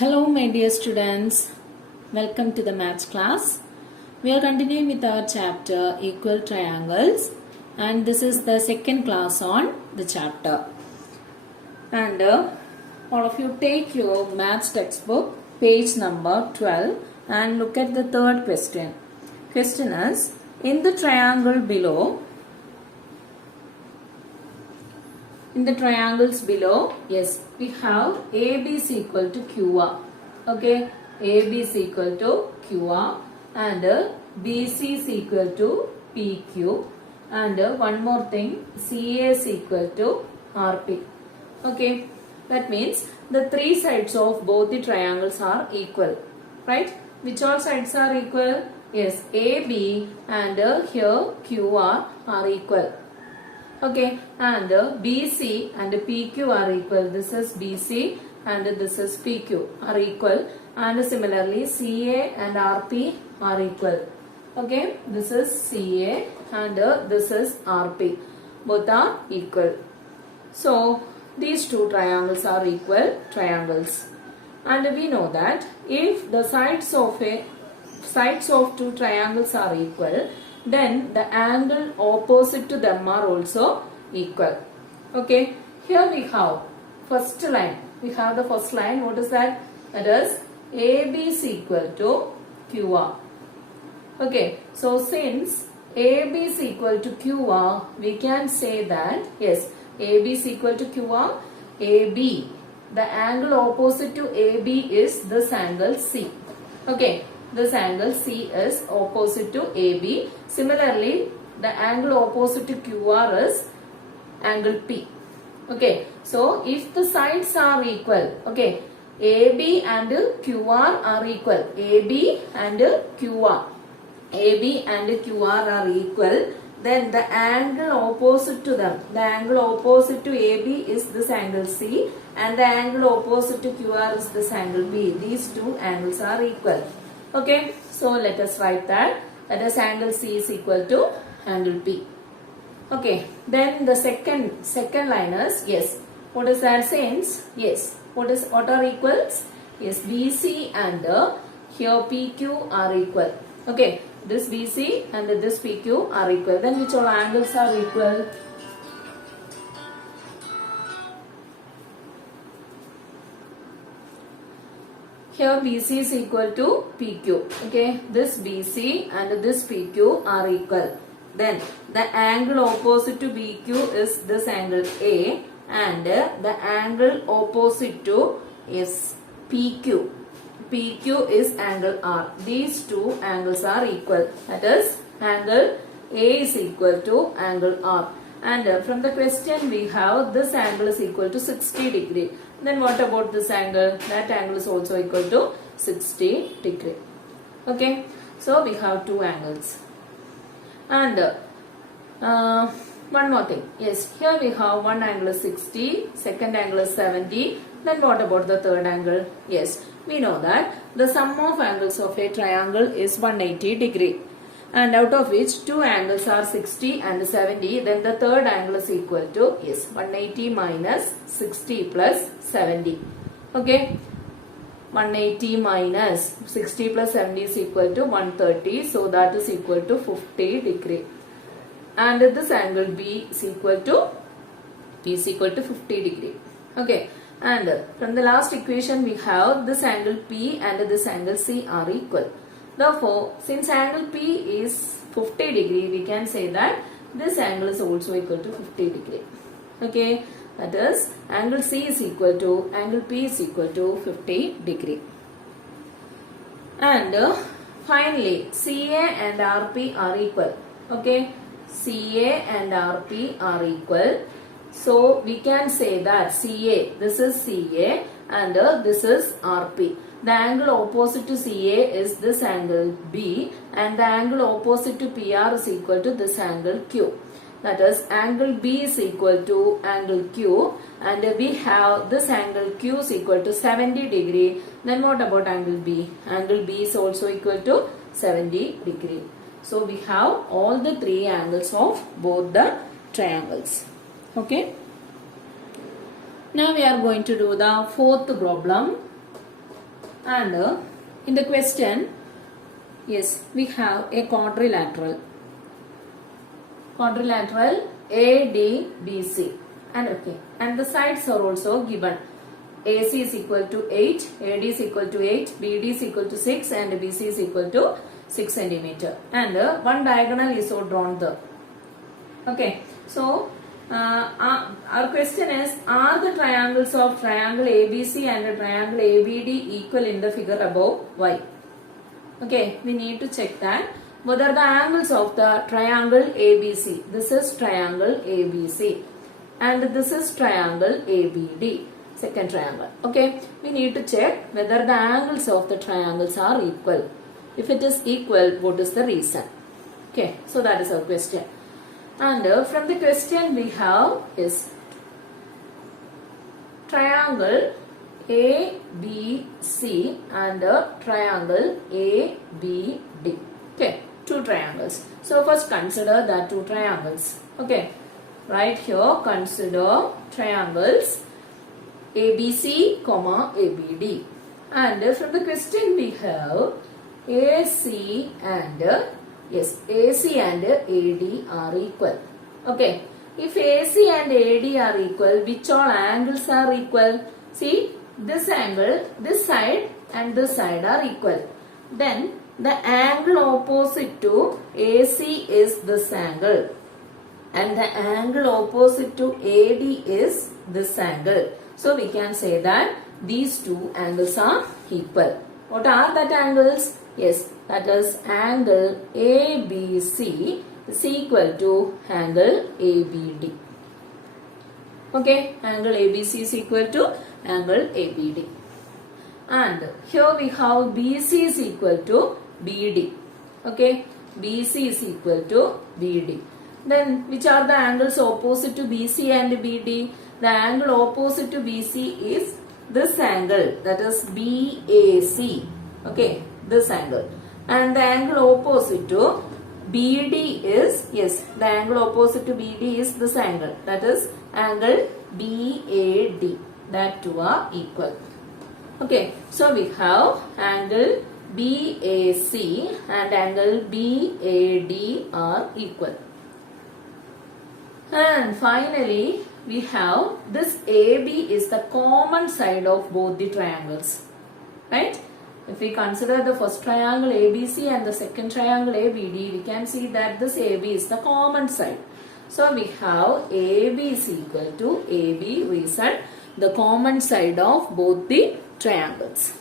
Hello my dear students, welcome to the maths class. We are continuing with our chapter equal triangles and this is the second class on the chapter. And all of you take your maths textbook page number 12 and look at the third question. Question is, in the triangle below, in the triangles below, yes, we have AB is equal to QR. Okay, AB is equal to QR and BC is equal to PQ and one more thing, CA is equal to RP. Okay, that means the three sides of both the triangles are equal, right? Which all sides are equal? Yes, AB and here QR are equal. Okay, and BC and PQ are equal. This is BC and this is PQ are equal. And similarly, CA and RP are equal. Okay, this is CA and this is RP. Both are equal. So, these two triangles are equal triangles. And we know that if the sides of two triangles are equal, then the angle opposite to them are also equal. Okay, here we have first line. We have the first line. What is that? That is AB is equal to QR. Okay, so since AB is equal to QR, we can say that yes, AB is equal to QR. AB, the angle opposite to AB is this angle C. Okay. This angle C is opposite to AB. Similarly, the angle opposite to QR is angle P. Okay. So, if the sides are equal, okay, AB and QR are equal. AB and QR. AB and QR are equal. Then the angle opposite to them, the angle opposite to AB is this angle C and the angle opposite to QR is this angle B. These two angles are equal. Okay, so let us write that. That is angle C is equal to angle P. Okay, then the second line is, yes, what is that since? Yes, what are equals? Yes, BC and here PQ are equal. Okay, this BC and this PQ are equal. Then which all angles are equal? Here BC is equal to PQ. Okay, this BC and this PQ are equal. Then the angle opposite to BQ is this angle A and the angle opposite to is PQ. PQ is angle R. These two angles are equal. That is angle A is equal to angle R. And from the question we have this angle is equal to 60 degree. Then what about this angle? That angle is also equal to 60 degree. Okay. So we have two angles. And one more thing. Yes, here we have one angle is 60, second angle is 70. Then what about the third angle? Yes, we know that the sum of angles of a triangle is 180 degree. And out of which two angles are 60 and 70, then the third angle is equal to, yes, 180 minus 60 plus 70. Okay, 180 minus 60 plus 70 is equal to 130, so that is equal to 50 degree. And this angle B is equal to 50 degree. Okay, and from the last equation we have this angle P and this angle C are equal. Therefore, since angle P is 50 degree, we can say that this angle is also equal to 50 degree. Okay, that is angle C is equal to angle P is equal to 50 degree. And finally, CA and RP are equal. Okay, CA and RP are equal. So we can say that CA, this is CA and this is RP. The angle opposite to CA is this angle B and the angle opposite to PR is equal to this angle Q. That is angle B is equal to angle Q and we have this angle Q is equal to 70 degree. Then what about angle B? Angle B is also equal to 70 degree. So we have all the three angles of both the triangles. Okay. Now we are going to do the fourth problem. And in the question, yes, we have a quadrilateral ADBC, and okay, and the sides are also given. AC is equal to 8, AD is equal to 8, BD is equal to 6, and BC is equal to 6 centimeter. And one diagonal is so drawn there. Okay, so our question is, are the triangles of triangle ABC and the triangle ABD equal in the figure above? Why? Okay, we need to check that. What are the angles of the triangle ABC? This is triangle ABC and this is triangle ABD, second triangle. Okay, we need to check whether the angles of the triangles are equal. If it is equal, what is the reason? Okay, so that is our question. And from the question we have is triangle ABC and triangle ABD. Okay, two triangles. So first consider that two triangles. Okay, right here consider triangles ABC, ABD. And from the question we have AC and yes, AC and AD are equal. Okay, if AC and AD are equal, which all angles are equal? See, this angle, this side and this side are equal. Then the angle opposite to AC is this angle and the angle opposite to AD is this angle. So we can say that these two angles are equal. What are that angles? Yes, that is angle ABC is equal to angle ABD. Okay, angle ABC is equal to angle ABD. And here we have BC is equal to BD. Okay, BC is equal to BD. Then which are the angles opposite to BC and BD? The angle opposite to BC is this angle, that is BAC. Okay, this angle. And the angle opposite to BD is, yes, the angle opposite to BD is this angle, that is angle BAD. That two are equal. Okay, so we have angle BAC and angle BAD are equal. And finally, we have this AB is the common side of both the triangles. Right? If we consider the first triangle ABC and the second triangle ABD, we can see that this AB is the common side. So we have AB is equal to AB result, the common side of both the triangles.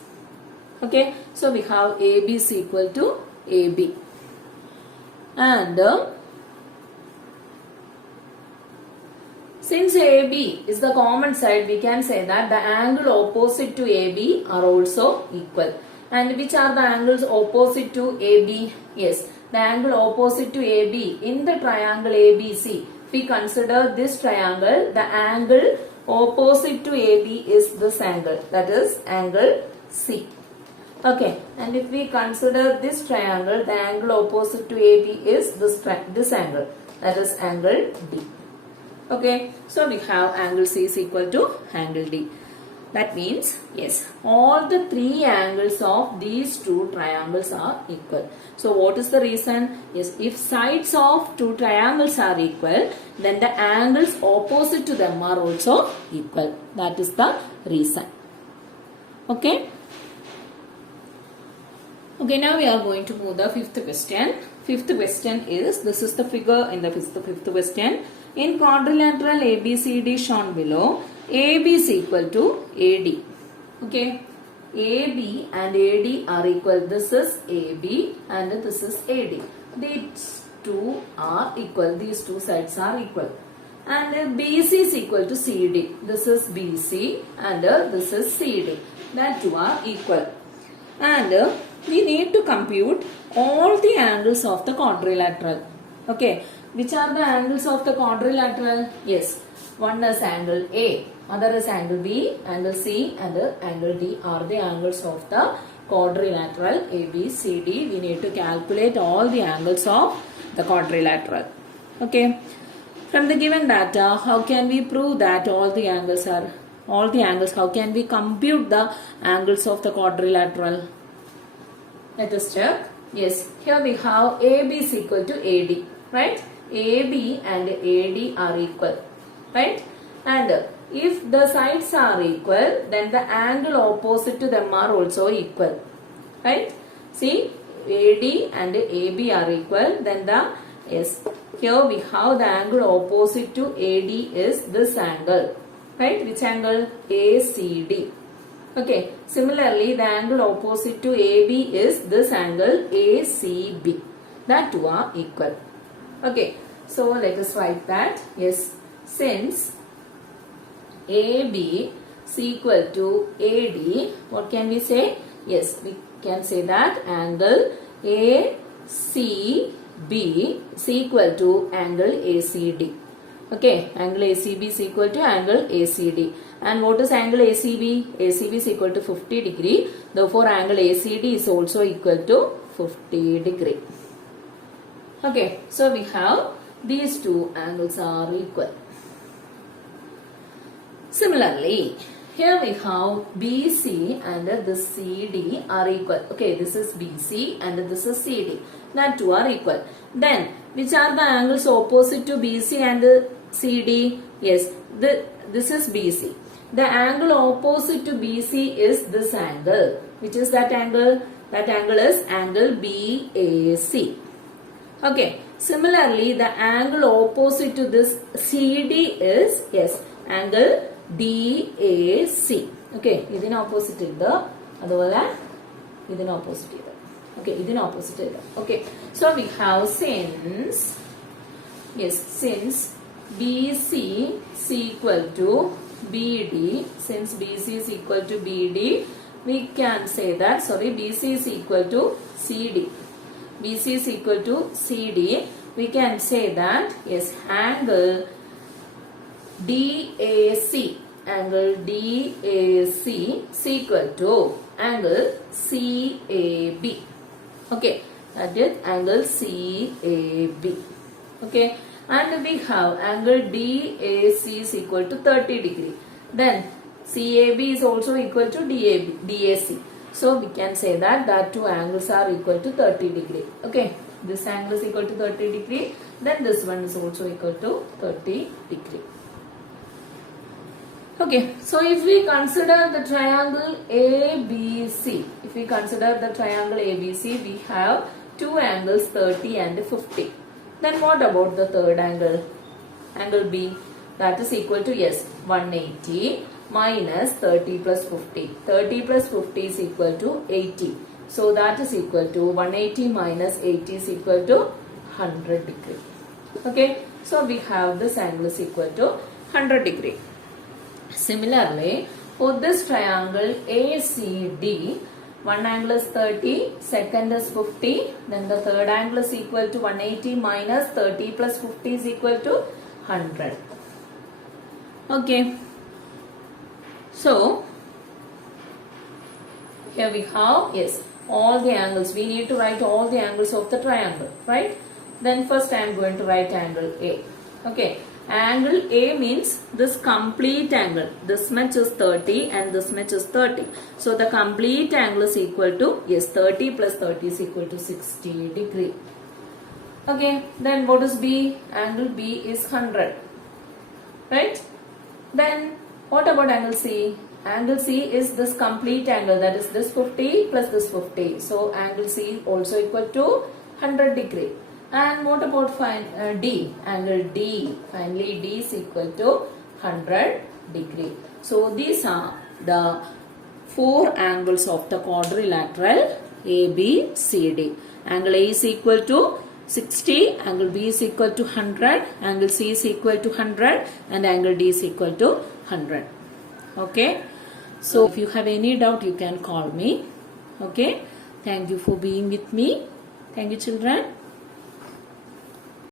Okay, so we have AB is equal to AB. And since AB is the common side, we can say that the angle opposite to AB are also equal. And which are the angles opposite to AB? Yes, the angle opposite to AB in the triangle ABC. If we consider this triangle, the angle opposite to AB is this angle, that is angle C. Okay, and if we consider this triangle, the angle opposite to AB is this angle, that is angle D. Okay, so we have angle C is equal to angle D. That means, yes, all the three angles of these two triangles are equal. So what is the reason? Yes, if sides of two triangles are equal, then the angles opposite to them are also equal. That is the reason. Okay. Okay, now we are going to move the fifth question. Fifth question is, this is the figure in the fifth question. In quadrilateral ABCD shown below, AB is equal to AD. Okay, AB and AD are equal. This is AB and this is AD. These two are equal. These two sides are equal. And BC is equal to CD. This is BC and this is CD. That two are equal. And we need to compute all the angles of the quadrilateral. Okay, which are the angles of the quadrilateral? Yes, one is angle A, other is angle B, angle C and angle D are the angles of the quadrilateral ABCD. We need to calculate all the angles of the quadrilateral. Okay, from the given data, how can we prove that all the angles are all the angles. How can we compute the angles of the quadrilateral? Let us check. Yes, here we have AB is equal to AD, right? AB and AD are equal, right? And if the sides are equal, then the angle opposite to them are also equal, right? See, AD and AB are equal, then the, yes, here we have the angle opposite to AD is this angle, right? Which angle? ACD. Okay, similarly the angle opposite to AB is this angle ACB. That two are equal. Okay, so let us write that. Yes, since AB is equal to AD, what can we say? Yes, we can say that angle ACB is equal to angle ACD. Okay, angle ACB is equal to angle ACD. And what is angle ACB? ACB is equal to 50 degree. Therefore, angle ACD is also equal to 50 degree. Okay, so we have these two angles are equal. Similarly, here we have BC and this CD are equal. Okay, this is BC and this is CD. That two are equal. Then, which are the angles opposite to BC and CD? Yes, this is BC. The angle opposite to BC is this angle. Which is that angle? That angle is angle BAC. Okay, similarly, the angle opposite to this CD is, yes, angle DAC. Okay, ഇതിന് opposite ഇത് അതുപോലെ ഇതിന് opposite ഇത്. Okay, ഇതിന് opposite ഇത്. Okay, so we have since, yes, since BC is equal to BD, since BC is equal to BD, we can say that, sorry, BC is equal to CD. BC is equal to CD. We can say that, yes, angle DAC, angle DAC is equal to angle CAB. Okay, that is angle CAB. Okay, and we have angle DAC is equal to 30 degree. Then CAB is also equal to DAC. So we can say that two angles are equal to 30 degree. Okay, this angle is equal to 30 degree. Then this one is also equal to 30 degree. Okay, so if we consider the triangle ABC, if we consider the triangle ABC, we have two angles 30 and 50. Then what about the third angle? Angle B, that is equal to, yes, 180 minus 30 plus 50. 30 plus 50 is equal to 80. So that is equal to 180 minus 80 is equal to 100 degree. Okay, so we have this angle is equal to 100 degree. Similarly, for this triangle ACD, one angle is 30, second is 50, then the third angle is equal to 180 minus 30 plus 50 is equal to 100. Okay. So, here we have, yes, all the angles. We need to write all the angles of the triangle, right? Then first I am going to write angle A. Okay. Angle A means this complete angle. This much is 30 and this much is 30. So the complete angle is equal to, yes, 30 plus 30 is equal to 60 degree. Okay, then what is B? Angle B is 100. Right? Then what about angle C? Angle C is this complete angle, that is this 50 plus this 50. So angle C also equal to 100 degree. And what about D? Angle D. Finally, D is equal to 100 degree. So these are the four angles of the quadrilateral ABCD. Angle A is equal to 60, angle B is equal to 100, angle C is equal to 100, and angle D is equal to 100. Okay. So if you have any doubt, you can call me. Okay. Thank you for being with me. Thank you, children.